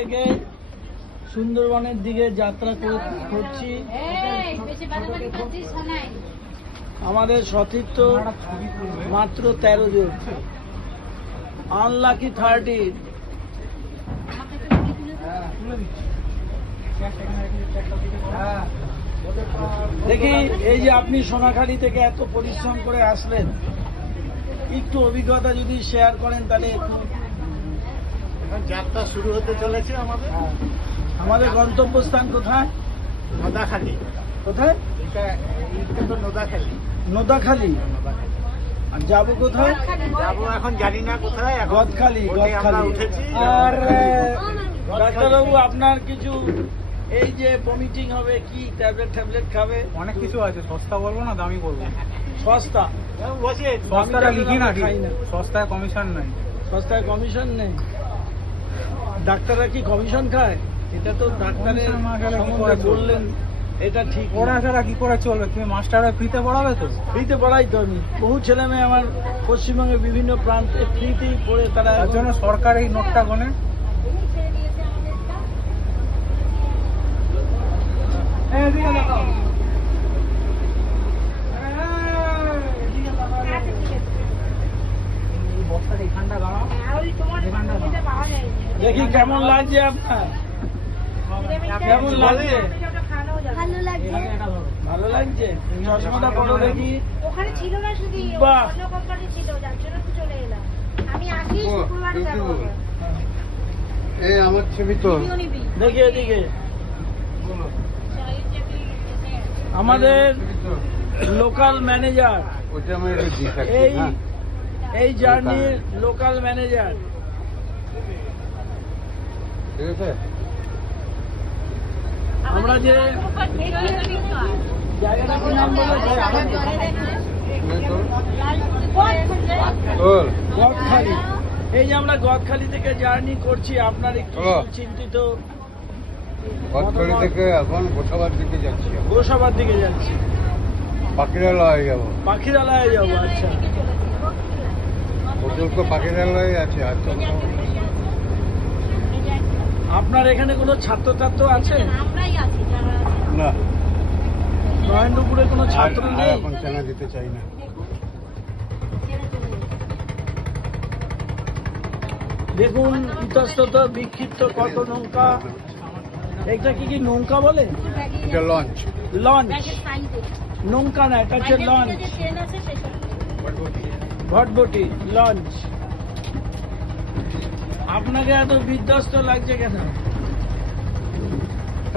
থেকে সুন্দরবনের দিকে যাত্রা করছি। আমাদের সতীর্থ মাত্র 13 জন, আনলাকি 13। দেখি এই যে আপনি সোনাখালী থেকে এত পরিশ্রম করে আসলেন, একটু অভিজ্ঞতা যদি শেয়ার করেন তাহলে একটু। যাত্রা শুরু হতে চলেছে আমাদের গন্তব্যস্থান কোথায়? নোদাখালী। কোথায়? নোদাখালী। নোদাখালী। আর যাবো কোথায়? যাবো এখন জানি না কোথায়। গদখালি। উঠেছি। আর ডাক্তারবাবু আপনার কিছু এই যে ভমিটিং হবে, কি ট্যাবলেট খাবে? অনেক কিছু আছে, সস্তা বলবো না দামি বলবো? সস্তা। সস্তাটা লিখি না, খাই না। সস্তায় কমিশন নাই। সস্তায় কমিশন নেই? ডাক্তাররা কি কমিশন খায়? এটা তো ডাক্তারের সম্বন্ধে বললেন, এটা ঠিক। ওরা ছাড়া কি করে চলবে? তুমি মাস্টাররা ফ্রিতে পড়াবে তো? ফ্রিতে পড়াই তো আমি। বহু ছেলে মেয়ে আমার পশ্চিমবঙ্গের বিভিন্ন প্রান্তে ফ্রিতেই পড়ে, তারা তার জন্য সরকার এই নোটটা গনে। দেখি কেমন লাগছে আপনার? কেমন লাগছে? ভালো লাগছে। চশমাটা পরো দেখি। ওখানে ছিল না, শুধু বাহ। অন্য কোম্পানি ছিল, যার জন্য তো চলে এলাম। আমি আজকে শুক্রবারে যাব। এই আমার ছবি তো দেখি এদিকে। আমাদের লোকাল ম্যানেজার, এই জার্নির লোকাল ম্যানেজার। ঠিক আছে। আমরা যে জায়গাটার নাম বলে গদখালি, এই যে আমরা গদখালি থেকে জার্নি করছি, আপনার একটু চিন্তিত? গদখালি থেকে এখন গোসাবার দিকে যাচ্ছি। গোসাবার দিকে যাচ্ছি। পাখিরালয়ে যাবো। পাখিরালয়ে যাবো। আচ্ছা, হোটেল তো পাখিরালয়ে আছে। আচ্ছা, আপনার এখানে কোনো ছাত্র আছে? আমরাই আছি যারা না, নরেন্দ্রপুরে কোনো ছাত্র আর নেই? এখন চেনা দিতে চাই না। দেখুন ইতস্তত বিক্ষিপ্ত কত নৌকা। এটা কি নৌকা বলে? এটা লঞ্চ। লঞ্চ। নৌকা না, এটা হচ্ছে লঞ্চ। ট্রেন আছে সেটা। ভটভটি লঞ্চ। আপনাকে এত বিধ্বস্ত লাগছে কেন?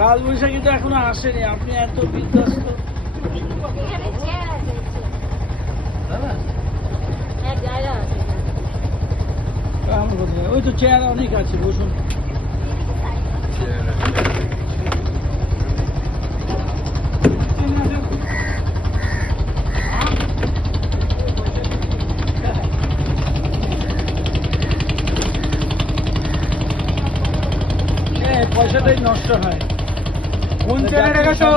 কাল বৈশাখী তো এখনো আসেনি, আপনি এত বিধ্বস্ত? এখানে চেয়ার আছে। দাদা এক জায়গা আছে। আমার কথা নয়। ওই তো চেয়ার অনেক আছে, বসুন। পয়সাটাই নষ্ট হয়। কোন চেনে রেখেছো?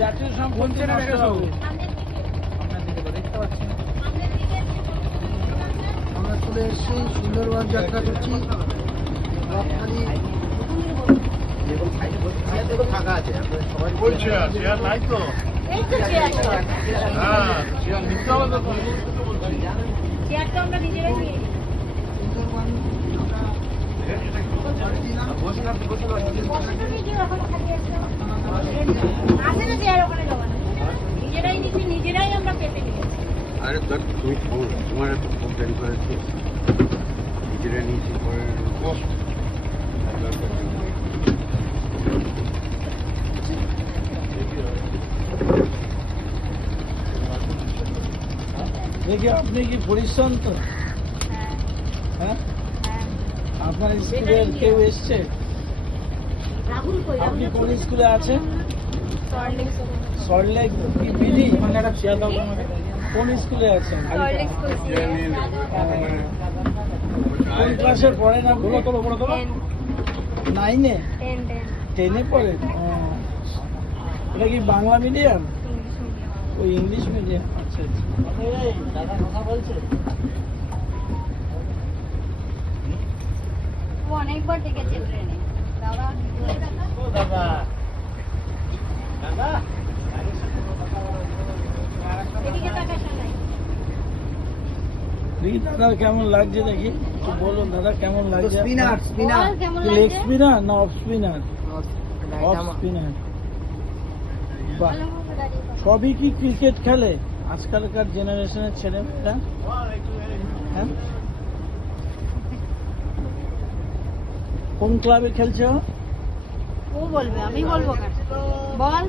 জাতীয় সম্পদ চেনে রেখেছো? দেখতে পাচ্ছি না। আমরা চলে এসেছি, সুন্দরবন যাত্রা করছি। ফাঁকা আছে। নাই তো। এই তো চেয়ারটা। চেয়ারটা আমরা নিজেরাই নিয়ে নিই। বসাটা নিজে ওখানে খালি আছে। আছে না চেয়ার ওখানে জমানো। নিজেরাই নিচ্ছি, নিজেরাই আমরা পেতে নিয়েছি। আরে তুমি তোমার এত কমপ্লেন করেছি, নিজেরা নিয়েছি করে দেখি আপনি কি পরিশ্রম তো? হ্যাঁ, আপনার স্কুলের কেউ এসছে? রাহুল কই? আপনি কোন স্কুলে আছেন? সল্টলেক। সল্টলেক কি বিডি? কোন স্কুলে আছেন? সল্টলেক স্কুল। কোন ক্লাসে পড়েন আপনি? 9-এ? 10-এ পড়েন? এটা কি বাংলা মিডিয়াম? ওই ইংলিশ মিডিয়াম। আচ্ছা আচ্ছা। দাদা কথা বলছে। অনেকবার ডেকেছে ট্রেনে দাদা ও দাদা দাদা এদিকে টাকা শোনাই দেখি দাদা কেমন লাগছে দেখি একটু বলুন দাদা কেমন লাগছে স্পিনার স্পিনার বল কেমন লেগ লাগছে স্পিনার না অফ স্পিনার অফ স্পিনার বাহ ভালোভাবে দাঁড়িয়ে কথা। সবই কি ক্রিকেট খেলে আজকালকার জেনারেশনের ছেলেমেয়েরা? হ্যাঁ কোন ক্লাবে খেলছে ও? ও বলবে আমি বলবো কেন বল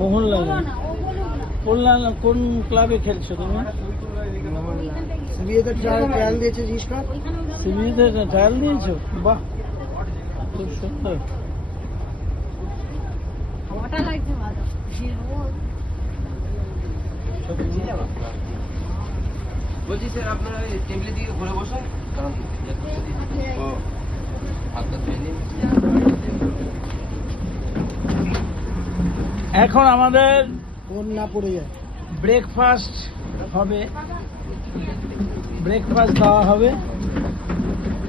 মোহনলাল বলো না ও বলুক না মোহনলাল কোন ক্লাবে খেলছো তুমি? সিবিএতে ট্রায়াল দিয়েছে জিনিসটা ওইখানে উঠে সিবিতে ট্রায়াল দিয়েছো? বাহ খুব সুন্দর। হাওয়াটা লাগছে ভালো বলছি স্যার আপনারা টেবিলের দিকে ঘুরে বসুন কারণ হাতটা ধুয়ে নিন। এখন আমাদের কোন না পড়ে যায় ব্রেকফাস্ট হবে, ব্রেকফাস্ট দেওয়া হবে।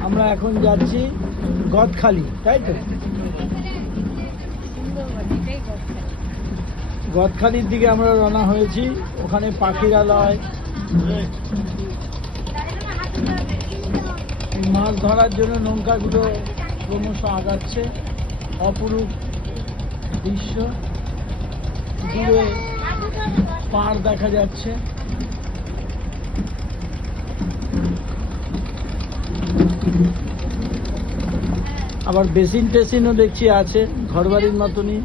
আমরা এখন যাচ্ছি গদখালি, তাই তো? এটাই করছে গদখালির দিকে আমরা রওনা হয়েছি। ওখানে পাখিরালয়, মাছ ধরার জন্য নৌকাগুলো ক্রমশ আগাচ্ছে। অপরূপ দৃশ্য, দূরে পাড় দেখা যাচ্ছে। আবার বেসিন টেসিনও দেখছি আছে ঘরবাড়ির মতনই।